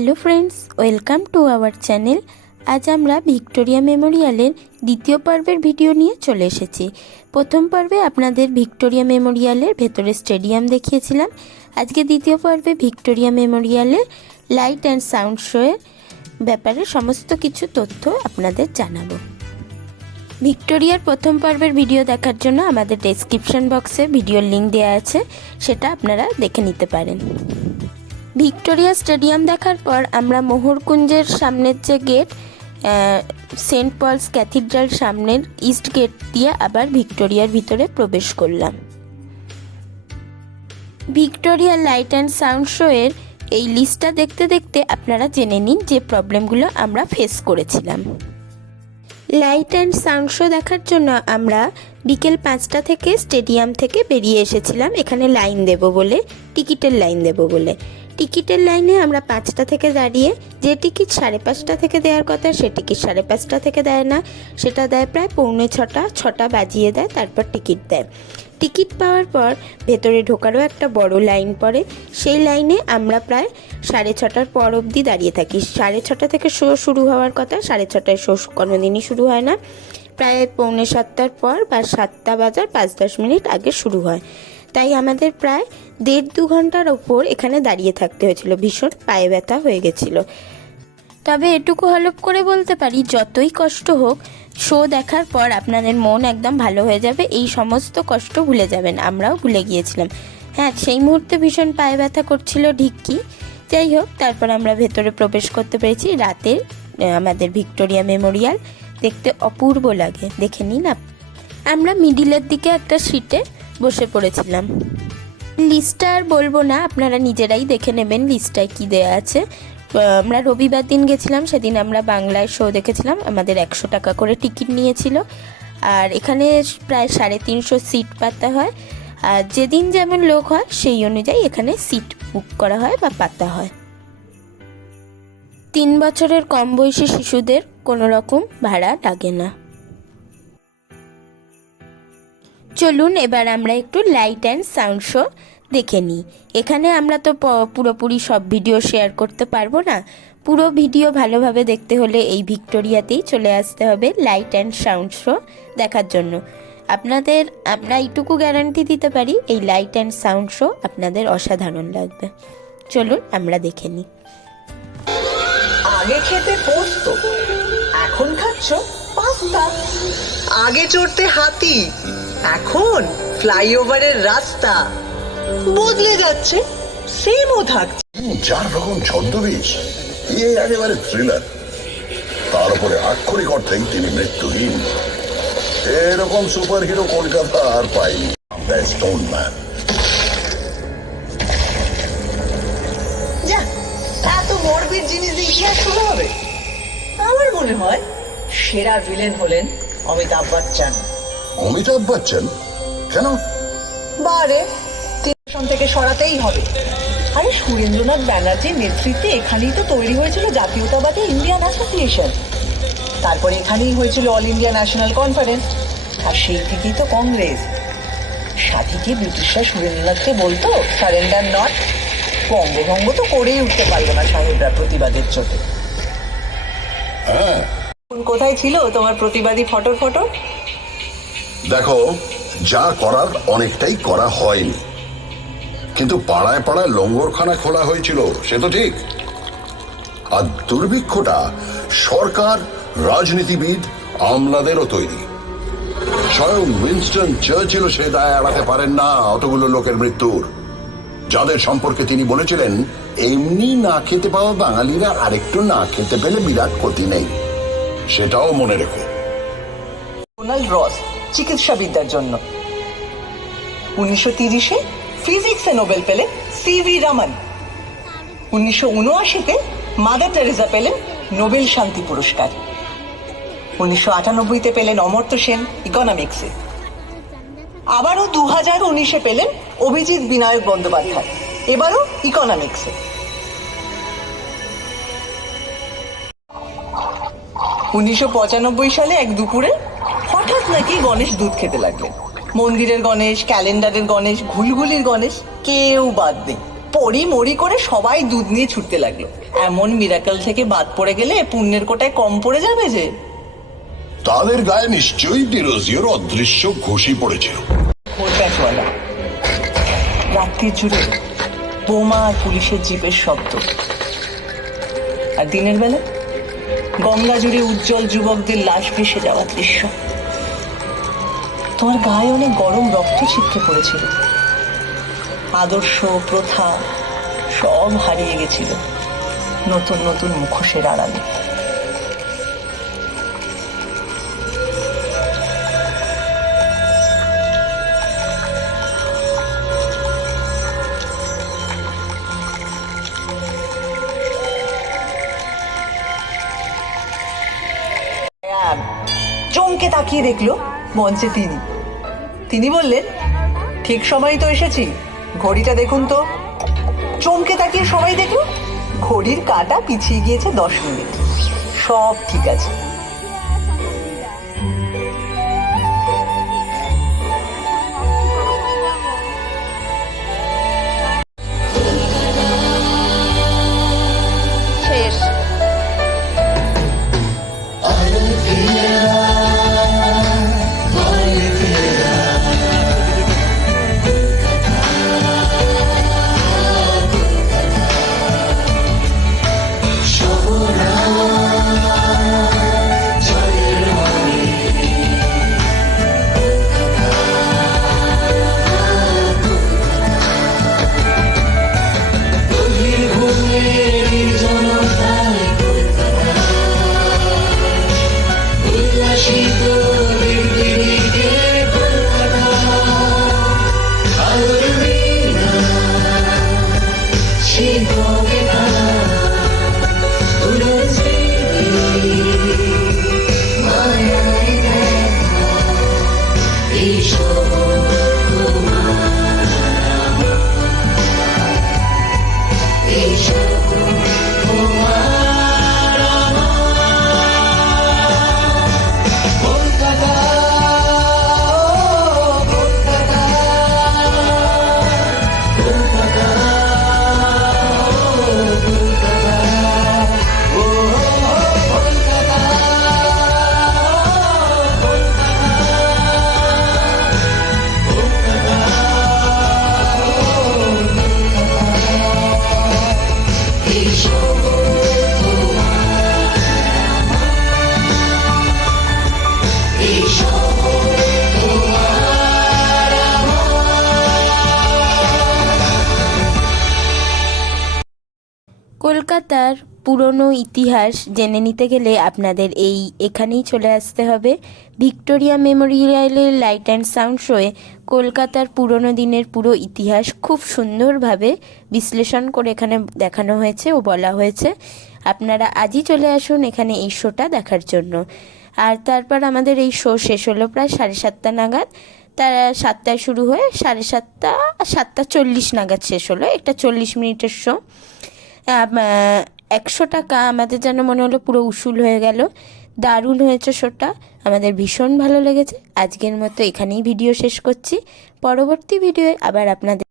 Hello friends, welcome to our channel. আজ আমরা Victoria মেমোরিয়ালের দ্বিতীয় পর্বের ভিডিও নিয়ে চলে এসেছি। প্রথম পর্বে আপনাদের ভিক্টোরিয়া মেমোরিয়ালের ভেতরে স্টেডিয়াম দেখিয়েছিলাম। আজকে দ্বিতীয় পর্বে ভিক্টোরিয়া মেমোরিয়ালের লাইট অ্যান্ড সাউন্ড শোয়ের ব্যাপারে সমস্ত কিছু তথ্য আপনাদের জানাবো। ভিক্টোরিয়ার প্রথম পর্বের ভিডিও দেখার জন্য আমাদের ডেসক্রিপশন বক্সে ভিডিওর লিঙ্ক দেওয়া আছে, সেটা আপনারা দেখে নিতে পারেন। ভিক্টোরিয়া স্টেডিয়াম দেখার পর আমরা মোহরকুঞ্জের সামনের যে গেট, সেন্ট পলস ক্যাথিড্রাল সামনের ইস্ট গেট দিয়ে আবার ভিক্টোরিয়ার ভিতরে প্রবেশ করলাম। ভিক্টোরিয়া লাইট অ্যান্ড সাউন্ড শোয়ের এই লিস্টটা দেখতে দেখতে আপনারা জেনে নিন যে প্রবলেমগুলো আমরা ফেস করেছিলাম। লাইট অ্যান্ড সাউন্ড শো দেখার জন্য আমরা বিকেল 5টা থেকে স্টেডিয়াম থেকে বেরিয়ে এসেছিলাম, এখানে লাইন দেব বলে, টিকিটের লাইন দেব বলে। টিকিটের লাইনে আমরা 5টা থেকে দাঁড়িয়ে, যে টিকিট 5:30 থেকে দেওয়ার কথা সে টিকিট 5:30 থেকে দেয় না, সেটা দেয় প্রায় 6:45, 6টা বাজিয়ে দেয়, তারপর টিকিট দেয়। টিকিট পাওয়ার পর ভেতরে ঢোকারও একটা বড় লাইন পড়ে, সেই লাইনে আমরা প্রায় 6:30টার পর অবধি দাঁড়িয়ে থাকি। 6:30 থেকে শো শুরু হওয়ার কথা, 6:30টায় শো কোনোদিনই শুরু হয় না, প্রায় 6:45 পর বা 7টা বাজার 5-10 মিনিট আগে শুরু হয়। তাই আমাদের প্রায় 1.5-2 ঘন্টার ওপর এখানে দাঁড়িয়ে থাকতে হয়েছিল, ভীষণ পায়ে ব্যথা হয়ে গেছিল। তবে এটুকু হলপ করে বলতে পারি, যতই কষ্ট হোক শো দেখার পর আপনাদের মন একদম ভালো হয়ে যাবে, এই সমস্ত কষ্ট ভুলে যাবেন। আমরাও ভুলে গিয়েছিলাম। হ্যাঁ, সেই মুহূর্তে ভীষণ পায়ে ব্যথা করছিল ঠিকই, যাই হোক তারপর আমরা ভেতরে প্রবেশ করতে পেরেছি। রাতে আমাদের ভিক্টোরিয়া মেমোরিয়াল দেখতে অপূর্ব লাগে, দেখে নিন। আমরা মিডিলের দিকে একটা সিটে বসে পড়েছিলাম। লিস্টটা আর বলবো না, আপনারা নিজেরাই দেখে নেবেন লিস্টটায় কী দেওয়া আছে। আমরা রবিবার দিন গেছিলাম, সেদিন আমরা বাংলায় শো দেখেছিলাম। আমাদের 100 টাকা করে টিকিট নিয়েছিল, আর এখানে প্রায় 350 সিট পাতা হয়, আর যেদিন যেমন লোক হয় সেই অনুযায়ী এখানে সিট বুক করা হয় বা পাতা হয়। 3 বছরের কম বয়সী শিশুদের কোনো রকম ভাড়া লাগে না। চলুন এবার আমরা একটু লাইট অ্যান্ড সাউন্ড শো দেখে নিই। এখানে আমরা তো পুরোপুরি সব ভিডিও শেয়ার করতে পারবো না, পুরো ভিডিও ভালোভাবে দেখতে হলে এই ভিক্টোরিয়াতেই চলে আসতে হবে লাইট অ্যান্ড সাউন্ড শো দেখার জন্য। আমরা এইটুকু গ্যারান্টি দিতে পারি, এই লাইট অ্যান্ড সাউন্ড শো আপনাদের অসাধারণ লাগবে। চলুন আমরা দেখে নিই। আগে খেতে পোস্ত, এখন খাচ্ছ পাস্তা। আগে চড়তে হাতি, এখন ফ্লাইওভারের রাস্তা। বদলে যাচ্ছে, সেমও থাকছে। 4 রকম ছদ্মবেশ, একেবারে থ্রিলার। তার উপরে আক্ষরিক অর্থেই তিনি মৃত্যুহীন। এরকম সুপার হিরো কলকাতা আর পাইনি। Stone man. যা, এত মরবির জিনিস দিয়ে ইতিহাস শুরু হবে? আমার মনে হয় সেরা ভিলেন হলেন অমিতাভ বচ্চন। অমিতাভ বচ্চন? কেন? বারে টেলিভিশন থেকে সরাতেই হবে। আরে সুরেন্দ্রনাথ ব্যানার্জির নেতৃত্বে এখানেই তো তৈরি হয়েছিল জাতীয়তাবাদী ইন্ডিয়ান অ্যাসোসিয়েশন, তারপরে এখানেই হয়েছিল অল ইন্ডিয়া ন্যাশনাল কনফারেন্স, আর সেই থেকেই তো কংগ্রেস। সাথে কি ব্রিটিশরা সুরেন্দ্রনাথকে বলতো সারেন্ডার নট। বঙ্গভঙ্গ তো করেই উঠতে পারলো না সাহেবরা প্রতিবাদের চোটে। কোথায় ছিল তোমার প্রতিবাদী ফটো? দেখো, যা করার অনেকটাই করা হয়নি, কিন্তু পাড়ায় পাড়ায় লঙ্গরখানা খোলা হয়েছিল, সে তো ঠিক। আর দুর্ভিক্ষটা সরকার, রাজনীতিবিদ, আমলাদেরও তৈরি। স্বয়ং উইনস্টন চার্চিল সে দায় এড়াতে পারেন না অতগুলো লোকের মৃত্যুর, যাদের সম্পর্কে তিনি বলেছিলেন, এমনি না খেতে পাওয়া বাঙালিরা আরেকটু না খেতে পেলে বিরাট ক্ষতি নেই। সেটাও মনে রেখো। ডোনাল্ড রস চিকিৎসাবিদ্যার জন্য। 1930-এ ফিজিক্সে নোবেল পেলেন সিভি রমন। 1979-তে মাদার টেরেসা পেলেন নোবেল শান্তি পুরস্কার। 1998-তে পেলেন অমর্ত্য সেন ইকোনমিক্সে। আবারও 2019-এ পেলেন অভিজিৎ বিনায়ক বন্দ্যোপাধ্যায়, এবারও ইকোনমিক্সে। 1995 সালে এক দুপুরে হঠাৎ নাকি গণেশ দুধ খেতে লাগলেন। মন্দিরের গণেশ, ক্যালেন্ডারের গণেশ, ঘুলঘুলির গণেশ, কেউ বাদ নেই। পরি মরি করে সবাই দুধ নিয়ে ছুটতে লাগলো। এমন মিরাকল থেকে বাদ পড়ে গেলে পুণ্যের কোটায় কম পড়ে যাবে যে। তাদের গায়ে নিশ্চয়ই ডিরোজিওর অদৃশ্য ঘুষি পড়েছিল। ভোর প্যাচওয়ালা, রাত্রির জুড়ে বোমা আর পুলিশের জিপের শব্দ, আর দিনের বেলা গঙ্গা জুড়ে উজ্জ্বল যুবকদের লাশ ভেসে যাওয়ার দৃশ্য। তোমার গায়ে অনেক গরম রক্ত ছিটকে পড়েছিল। আদর্শ প্রথা সব হারিয়ে গেছিল নতুন নতুন মুখোশের আড়ালে। চমকে তাকিয়ে দেখলো মঞ্চে তিনি বললেন, ঠিক সময় তো এসেছি, ঘড়িটা দেখুন তো। চমকে তাকিয়ে সবাই দেখলো ঘড়ির কাঁটা পিছিয়ে গিয়েছে 10 মিনিট। সব ঠিক আছে। শেষ। কলকাতার পুরনো ইতিহাস জেনে নিতে গেলে আপনাদের এখানেই চলে আসতে হবে। ভিক্টোরিয়া মেমোরিয়ালের লাইট অ্যান্ড সাউন্ড শোয়ে কলকাতার পুরনো দিনের পুরো ইতিহাস খুব সুন্দরভাবে বিশ্লেষণ করে এখানে দেখানো হয়েছে ও বলা হয়েছে। আপনারা আজই চলে আসুন এখানে এই শোটা দেখার জন্য। আর তারপর আমাদের এই শো শেষ হলো প্রায় 7:30 নাগাদ। তারা 7টায় শুরু হয়ে 7:30 7:40 নাগাদ শেষ হলো। একটা 40 মিনিটের শো। 100 টাকা আমাদের যেন মনে হলো পুরো উসুল হয়ে গেল। দারুণ হয়েছে শোটা, আমাদের ভীষণ ভালো লেগেছে। আজকের মতো এখানেই ভিডিও শেষ করছি। পরবর্তী ভিডিওয়ে আবার আপনাদের